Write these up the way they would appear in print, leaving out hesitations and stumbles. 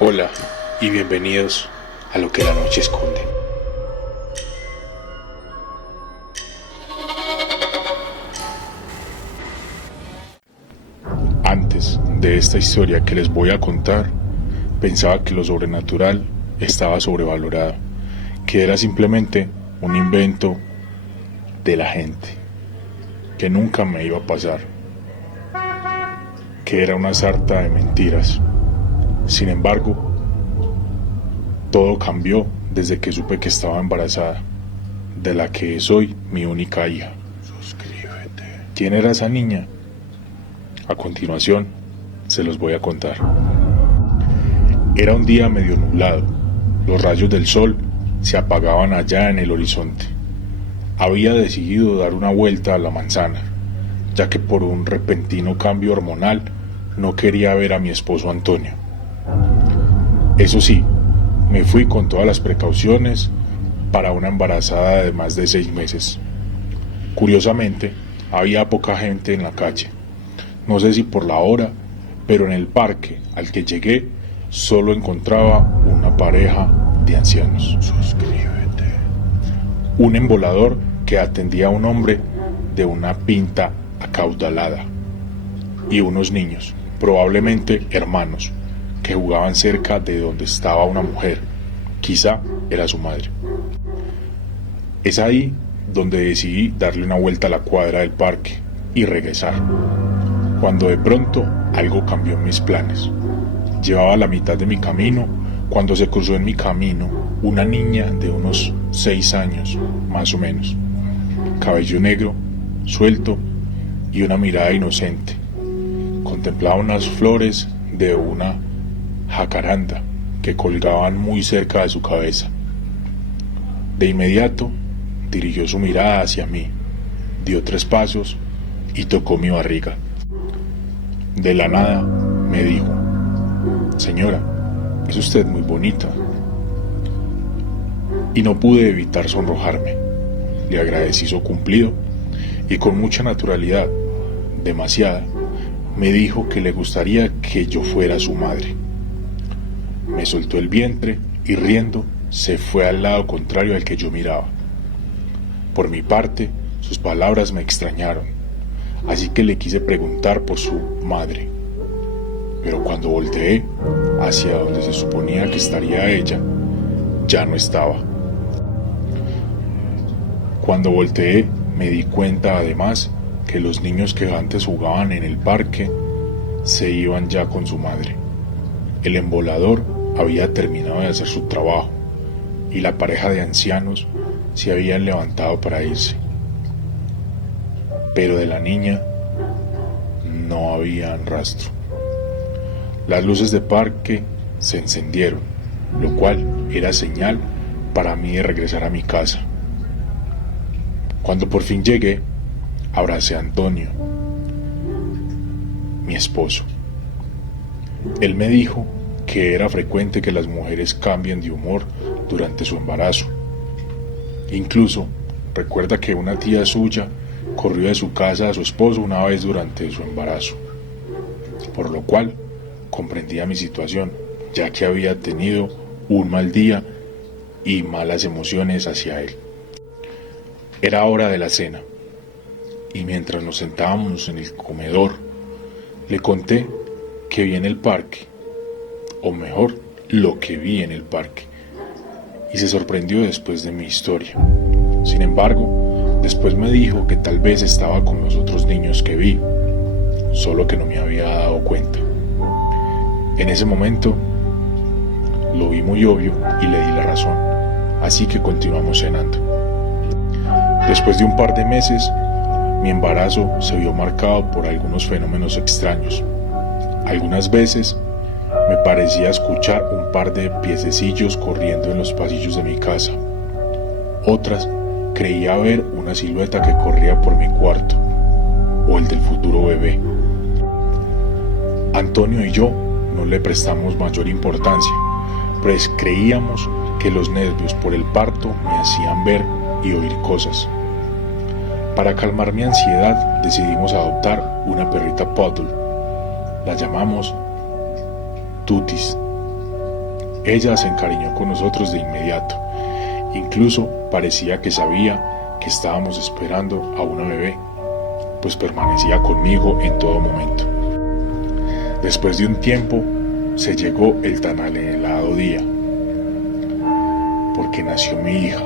Hola y bienvenidos a lo que la noche esconde. Antes de esta historia que les voy a contar, pensaba que lo sobrenatural estaba sobrevalorado, que era simplemente un invento de la gente, que nunca me iba a pasar, que era una sarta de mentiras. Sin embargo, todo cambió desde que supe que estaba embarazada, de la que soy mi única hija. Suscríbete. ¿Quién era esa niña? A continuación, se los voy a contar. Era un día medio nublado. Los rayos del sol se apagaban allá en el horizonte. Había decidido dar una vuelta a la manzana, ya que por un repentino cambio hormonal no quería ver a mi esposo Antonio. Eso sí, me fui con todas las precauciones para una embarazada de más de 6 meses. Curiosamente, había poca gente en la calle. No sé si por la hora, pero en el parque al que llegué solo encontraba una pareja de ancianos. Suscríbete. Un embolador que atendía a un hombre de una pinta acaudalada y unos niños, probablemente hermanos, que jugaban cerca de donde estaba una mujer. Quizá era su madre. Es ahí donde decidí darle una vuelta a la cuadra del parque y regresar, cuando de pronto algo cambió en mis planes. Llevaba la mitad de mi camino cuando se cruzó en mi camino una niña de unos 6 años, más o menos. Cabello negro, suelto y una mirada inocente. Contemplaba unas flores de una jacaranda que colgaban muy cerca de su cabeza. De inmediato dirigió su mirada hacia mí, dio 3 pasos y tocó mi barriga. De la nada me dijo: «Señora, es usted muy bonita». Y no pude evitar sonrojarme. Le agradecí su cumplido y con mucha naturalidad, demasiada, me dijo que le gustaría que yo fuera su madre. Me soltó el vientre y riendo se fue al lado contrario al que yo miraba. Por mi parte, sus palabras me extrañaron, así que le quise preguntar por su madre. Pero cuando volteé hacia donde se suponía que estaría ella, ya no estaba. Cuando volteé me di cuenta además que los niños que antes jugaban en el parque se iban ya con su madre. El embolador había terminado de hacer su trabajo y la pareja de ancianos se habían levantado para irse. Pero de la niña no había rastro. Las luces del parque se encendieron, lo cual era señal para mí de regresar a mi casa. Cuando por fin llegué, abracé a Antonio, mi esposo. Él me dijo que era frecuente que las mujeres cambien de humor durante su embarazo. Incluso recuerda que una tía suya corrió de su casa a su esposo una vez durante su embarazo, por lo cual comprendía mi situación, ya que había tenido un mal día y malas emociones hacia él. Era hora de la cena, y mientras nos sentábamos en el comedor, le conté que vi en el parque, o mejor, lo que vi en el parque, y se sorprendió después de mi historia. Sin embargo, después me dijo que tal vez estaba con los otros niños que vi, solo que no me había dado cuenta. En ese momento, lo vi muy obvio y le di la razón, así que continuamos cenando. Después de un par de meses, mi embarazo se vio marcado por algunos fenómenos extraños. Algunas veces me parecía escuchar un par de piececillos corriendo en los pasillos de mi casa. Otras creía ver una silueta que corría por mi cuarto, o el del futuro bebé. Antonio y yo no le prestamos mayor importancia, pues creíamos que los nervios por el parto me hacían ver y oír cosas. Para calmar mi ansiedad decidimos adoptar una perrita poodle. La llamamos Tutis. Ella se encariñó con nosotros de inmediato. Incluso parecía que sabía que estábamos esperando a una bebé, pues permanecía conmigo en todo momento. Después de un tiempo, se llegó el tan anhelado día, porque nació mi hija.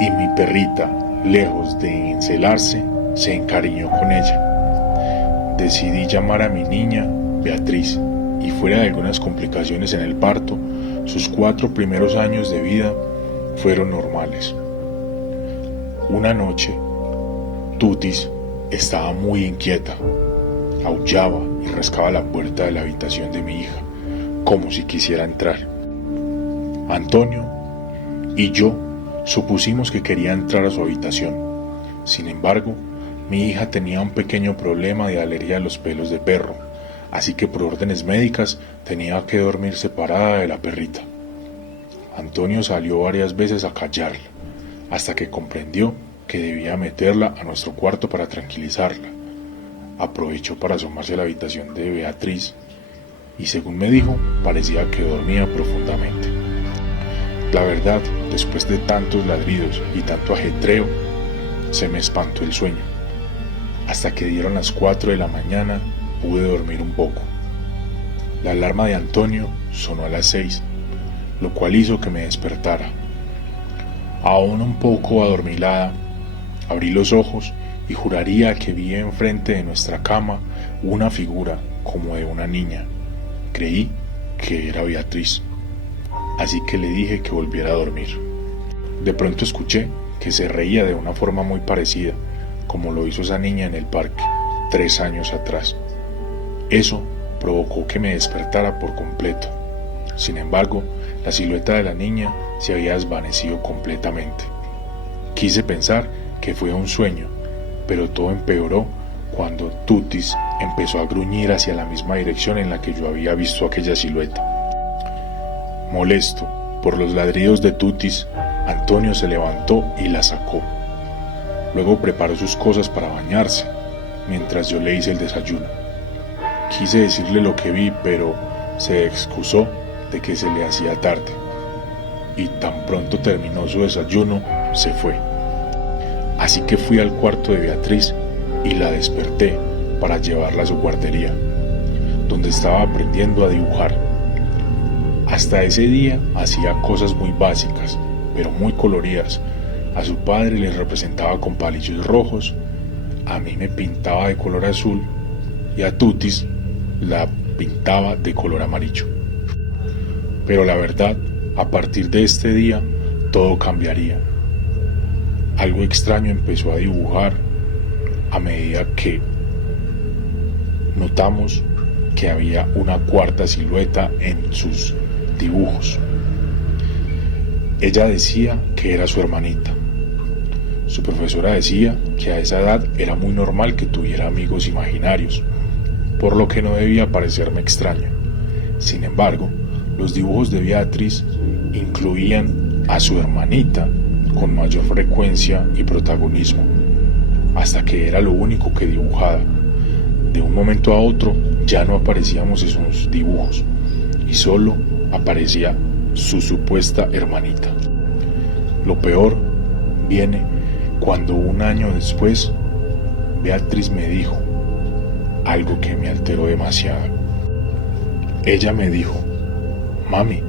Y mi perrita, lejos de encelarse, se encariñó con ella. Decidí llamar a mi niña Beatriz, y fuera de algunas complicaciones en el parto, sus 4 primeros años de vida fueron normales. Una noche, Tutis estaba muy inquieta. Aullaba y rascaba la puerta de la habitación de mi hija, como si quisiera entrar. Antonio y yo supusimos que quería entrar a su habitación. Sin embargo, mi hija tenía un pequeño problema de alergia a los pelos de perro, así que por órdenes médicas tenía que dormir separada de la perrita. Antonio salió varias veces a callarla, hasta que comprendió que debía meterla a nuestro cuarto para tranquilizarla. Aprovechó para asomarse a la habitación de Beatriz y, según me dijo, parecía que dormía profundamente. La verdad, después de tantos ladridos y tanto ajetreo, se me espantó el sueño. Hasta que dieron las 4 de la mañana pude dormir un poco. La alarma de Antonio sonó a las 6, lo cual hizo que me despertara. Aún un poco adormilada, abrí los ojos y juraría que vi enfrente de nuestra cama una figura como de una niña. Creí que era Beatriz, así que le dije que volviera a dormir. De pronto escuché que se reía de una forma muy parecida, como lo hizo esa niña en el parque, 3 años atrás. Eso provocó que me despertara por completo. Sin embargo, la silueta de la niña se había desvanecido completamente. Quise pensar que fue un sueño, pero todo empeoró cuando Tutis empezó a gruñir hacia la misma dirección en la que yo había visto aquella silueta. Molesto por los ladridos de Tutis, Antonio se levantó y la sacó. Luego preparó sus cosas para bañarse, mientras yo le hice el desayuno. Quise decirle lo que vi, pero se excusó de que se le hacía tarde, y tan pronto terminó su desayuno, se fue. Así que fui al cuarto de Beatriz y la desperté para llevarla a su guardería, donde estaba aprendiendo a dibujar. Hasta ese día hacía cosas muy básicas, pero muy coloridas. A su padre le representaba con palillos rojos, a mí me pintaba de color azul y a Tutis la pintaba de color amarillo. Pero la verdad, a partir de este día, todo cambiaría. Algo extraño empezó a dibujar a medida que notamos que había una cuarta silueta en sus dibujos. Ella decía que era su hermanita. Su profesora decía que a esa edad era muy normal que tuviera amigos imaginarios, por lo que no debía parecerme extraño. Sin embargo, los dibujos de Beatriz incluían a su hermanita con mayor frecuencia y protagonismo, hasta que era lo único que dibujaba. De un momento a otro ya no aparecíamos en sus dibujos y solo aparecía su supuesta hermanita. Lo peor viene cuando un año después Beatriz me dijo algo que me alteró demasiado. Ella me dijo: mami,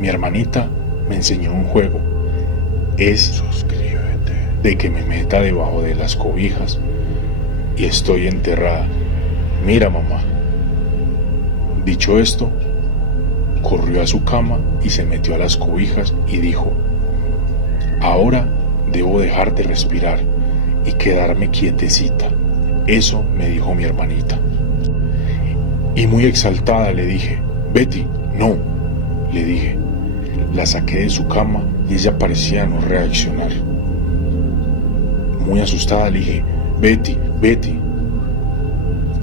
mi hermanita me enseñó un juego. Es de que me meta debajo de las cobijas y estoy enterrada. Mira, mamá. Dicho esto, corrió a su cama y se metió a las cobijas y dijo: ahora debo dejar de respirar y quedarme quietecita. Eso me dijo mi hermanita. Y muy exaltada le dije: Betty, no, le dije. La saqué de su cama y ella parecía no reaccionar. Muy asustada le dije: Betty, Betty.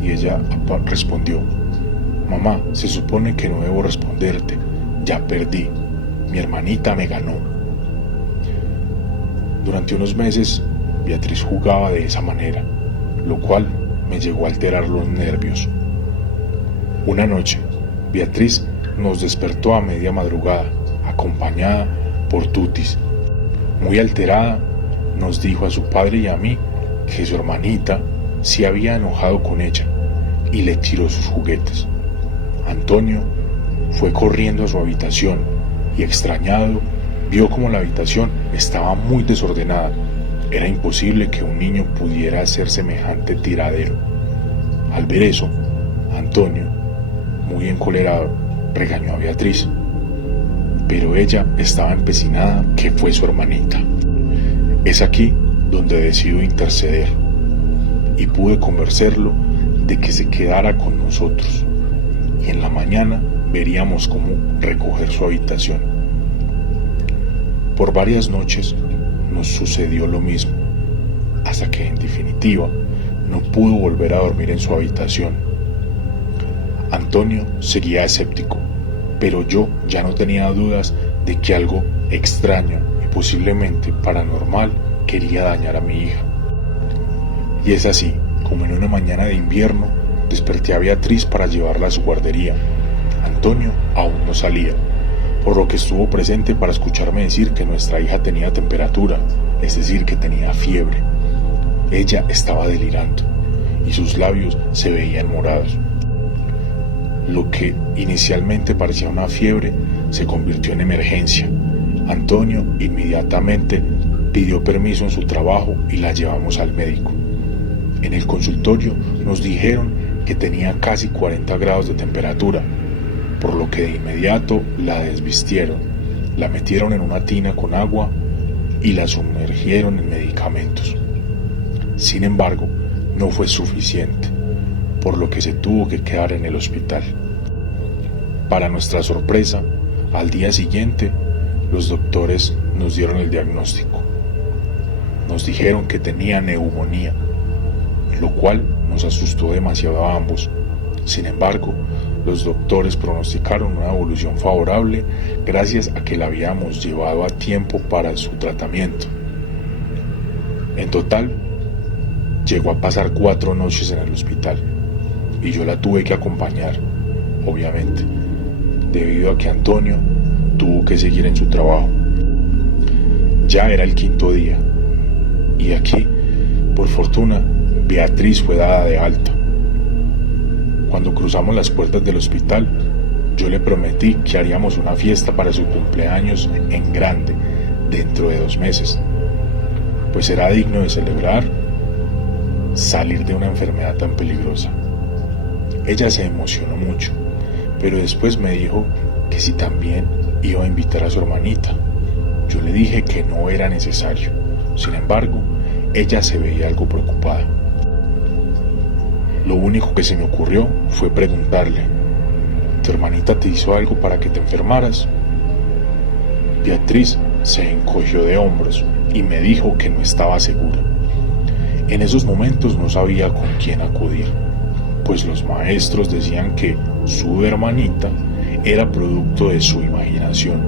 Y ella respondió: mamá, se supone que no debo responderte. Ya perdí. Mi hermanita me ganó. Durante unos meses, Beatriz jugaba de esa manera, lo cual me llegó a alterar los nervios. Una noche, Beatriz nos despertó a media madrugada, acompañada por Tutis. Muy alterada, nos dijo a su padre y a mí que su hermanita se había enojado con ella y le tiró sus juguetes. Antonio fue corriendo a su habitación y, extrañado, vio como la habitación estaba muy desordenada. Era imposible que un niño pudiera hacer semejante tiradero. Al ver eso, Antonio, muy encolerado, regañó a Beatriz, pero ella estaba empecinada que fue su hermanita. Es aquí donde decido interceder y pude convencerlo de que se quedara con nosotros, y en la mañana veríamos cómo recoger su habitación. Por varias noches nos sucedió lo mismo, hasta que en definitiva no pudo volver a dormir en su habitación. Antonio seguía escéptico, pero yo ya no tenía dudas de que algo extraño y posiblemente paranormal quería dañar a mi hija. Y es así, como en una mañana de invierno, desperté a Beatriz para llevarla a su guardería. Antonio aún no salía, por lo que estuvo presente para escucharme decir que nuestra hija tenía temperatura, es decir, que tenía fiebre. Ella estaba delirando y sus labios se veían morados. Lo que inicialmente parecía una fiebre se convirtió en emergencia. Antonio inmediatamente pidió permiso en su trabajo y la llevamos al médico. En el consultorio nos dijeron que tenía casi 40 grados de temperatura, por lo que de inmediato la desvistieron, la metieron en una tina con agua y la sumergieron en medicamentos. Sin embargo, no fue suficiente, por lo que se tuvo que quedar en el hospital. Para nuestra sorpresa, al día siguiente, los doctores nos dieron el diagnóstico. Nos dijeron que tenía neumonía, lo cual nos asustó demasiado a ambos. Sin embargo, los doctores pronosticaron una evolución favorable gracias a que la habíamos llevado a tiempo para su tratamiento. En total, llegó a pasar 4 noches en el hospital y yo la tuve que acompañar, obviamente, debido a que Antonio tuvo que seguir en su trabajo. Ya era el 5.º día y aquí, por fortuna, Beatriz fue dada de alta. Cuando cruzamos las puertas del hospital, yo le prometí que haríamos una fiesta para su cumpleaños en grande dentro de 2 meses, pues era digno de celebrar salir de una enfermedad tan peligrosa. Ella se emocionó mucho, pero después me dijo que si también iba a invitar a su hermanita. Yo le dije que no era necesario. Sin embargo, ella se veía algo preocupada. Lo único que se me ocurrió fue preguntarle: ¿tu hermanita te hizo algo para que te enfermaras? Beatriz se encogió de hombros y me dijo que no estaba segura. En esos momentos no sabía con quién acudir, pues los maestros decían que su hermanita era producto de su imaginación.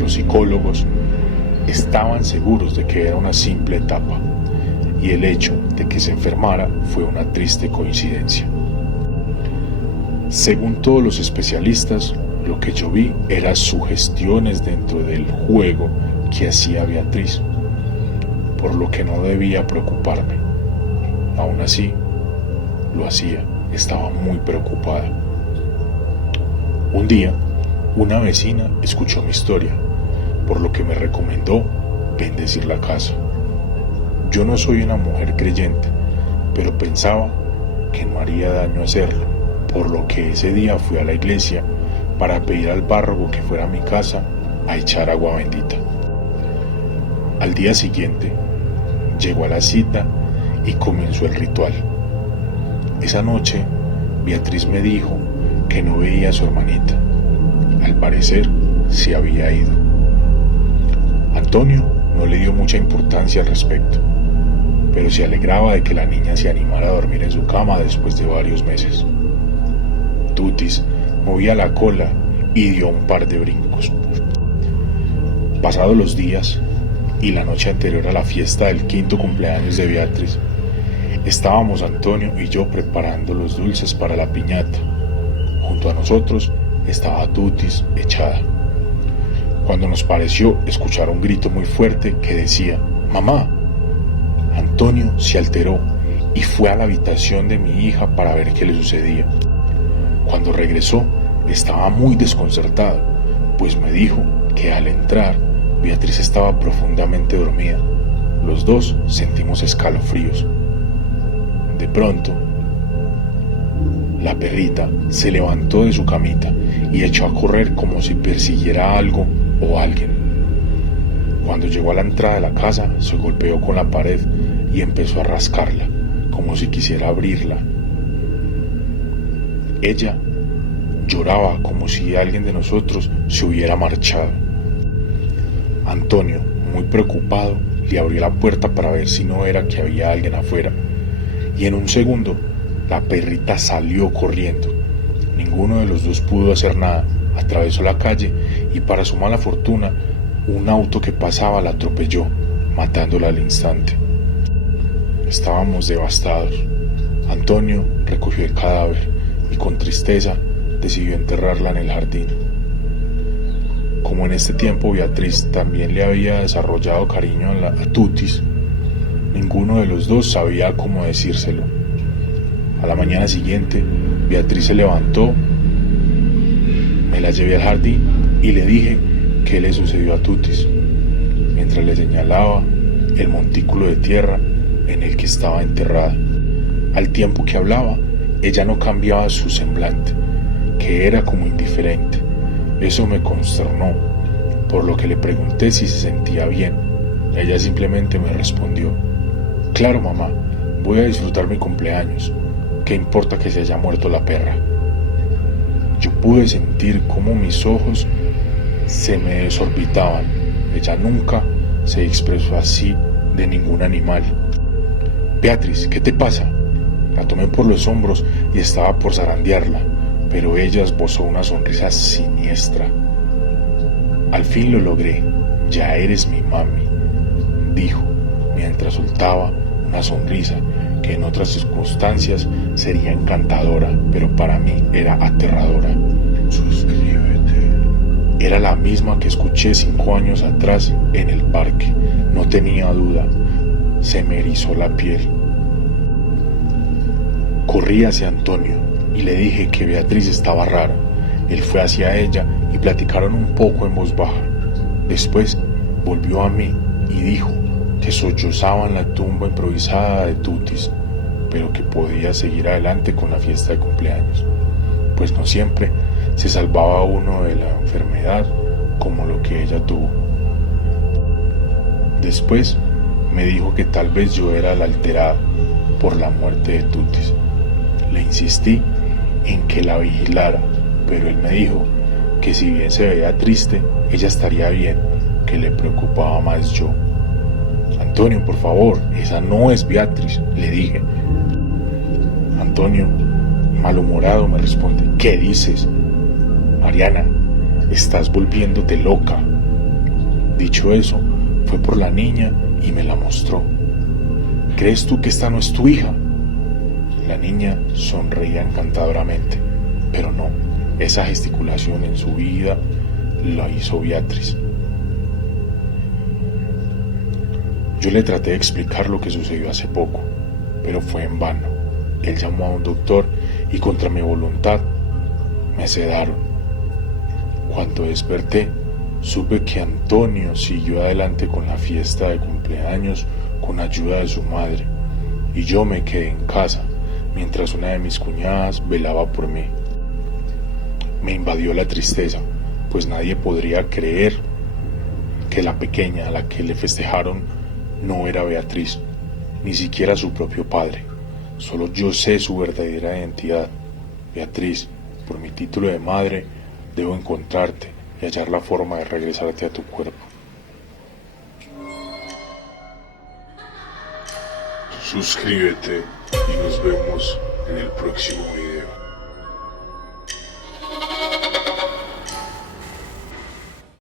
Los psicólogos estaban seguros de que era una simple etapa, y el hecho de que se enfermara fue una triste coincidencia. Según todos los especialistas, lo que yo vi eran sugestiones dentro del juego que hacía Beatriz, por lo que no debía preocuparme. Aún así, lo hacía, estaba muy preocupada. Un día, una vecina escuchó mi historia, por lo que me recomendó bendecir la casa. Yo no soy una mujer creyente, pero pensaba que no haría daño hacerlo, por lo que ese día fui a la iglesia para pedir al párroco que fuera a mi casa a echar agua bendita. Al día siguiente, llegó a la cita y comenzó el ritual. Esa noche, Beatriz me dijo que no veía a su hermanita. Al parecer, se había ido. Antonio no le dio mucha importancia al respecto, pero se alegraba de que la niña se animara a dormir en su cama después de varios meses. Tutis movía la cola y dio un par de brincos. Pasados los días y la noche anterior a la fiesta del 5.º cumpleaños de Beatriz, estábamos Antonio y yo preparando los dulces para la piñata. Junto a nosotros estaba Tutis echada. Cuando nos pareció escuchar un grito muy fuerte que decía: «¡Mamá!». Antonio se alteró y fue a la habitación de mi hija para ver qué le sucedía. Cuando regresó, estaba muy desconcertado, pues me dijo que al entrar, Beatriz estaba profundamente dormida. Los dos sentimos escalofríos. De pronto, la perrita se levantó de su camita y echó a correr como si persiguiera algo o alguien. Cuando llegó a la entrada de la casa, se golpeó con la pared y empezó a rascarla, como si quisiera abrirla. Ella lloraba como si alguien de nosotros se hubiera marchado. Antonio, muy preocupado, le abrió la puerta para ver si no era que había alguien afuera, y en un segundo la perrita salió corriendo. Ninguno de los dos pudo hacer nada. Atravesó la calle y, para su mala fortuna, un auto que pasaba la atropelló, matándola al instante. Estábamos devastados. Antonio recogió el cadáver y con tristeza decidió enterrarla en el jardín. Como en este tiempo Beatriz también le había desarrollado cariño a Tutis, ninguno de los dos sabía cómo decírselo. A la mañana siguiente, Beatriz se levantó, me la llevé al jardín y le dije qué le sucedió a Tutis, mientras le señalaba el montículo de tierra en el que estaba enterrada. Al tiempo que hablaba, ella no cambiaba su semblante, que era como indiferente. Eso me consternó, por lo que le pregunté si se sentía bien. Ella simplemente me respondió: «Claro, mamá, voy a disfrutar mi cumpleaños. ¿Qué importa que se haya muerto la perra?». Yo pude sentir cómo mis ojos se me desorbitaban. Ella nunca se expresó así de ningún animal. «Beatriz, ¿qué te pasa?». La tomé por los hombros y estaba por zarandearla, pero ella esbozó una sonrisa siniestra. «Al fin lo logré, ya eres mi mami», dijo, mientras soltaba una sonrisa que en otras circunstancias sería encantadora, pero para mí era aterradora. «Suscríbete». Era la misma que escuché 5 años atrás en el parque, no tenía duda. Se me erizó la piel. Corrí hacia Antonio y le dije que Beatriz estaba rara. Él fue hacia ella y platicaron un poco en voz baja. Después volvió a mí y dijo que sollozaban la tumba improvisada de Tutis, pero que podía seguir adelante con la fiesta de cumpleaños, pues no siempre se salvaba uno de la enfermedad como lo que ella tuvo. Después me dijo que tal vez yo era la alterada por la muerte de Tutis. Le insistí en que la vigilara, pero él me dijo que si bien se veía triste, ella estaría bien, que le preocupaba más yo. «Antonio, por favor, esa no es Beatriz», le dije. Antonio, malhumorado, me responde: «¿Qué dices? Mariana, estás volviéndote loca». Dicho eso, fue por la niña y me la mostró. «¿Crees tú que esta no es tu hija?». La niña sonreía encantadoramente, pero no, esa gesticulación en su vida la hizo Beatriz. Yo le traté de explicar lo que sucedió hace poco, pero fue en vano. Él llamó a un doctor y, contra mi voluntad, me sedaron. Cuando desperté, supe que Antonio siguió adelante con la fiesta de cumpleaños con ayuda de su madre, y yo me quedé en casa mientras una de mis cuñadas velaba por mí. Me invadió la tristeza, pues nadie podría creer que la pequeña a la que le festejaron no era Beatriz, ni siquiera su propio padre. Solo yo sé su verdadera identidad. Beatriz, por mi título de madre, debo encontrarte y hallar la forma de regresarte a tu cuerpo. Suscríbete y nos vemos en el próximo video.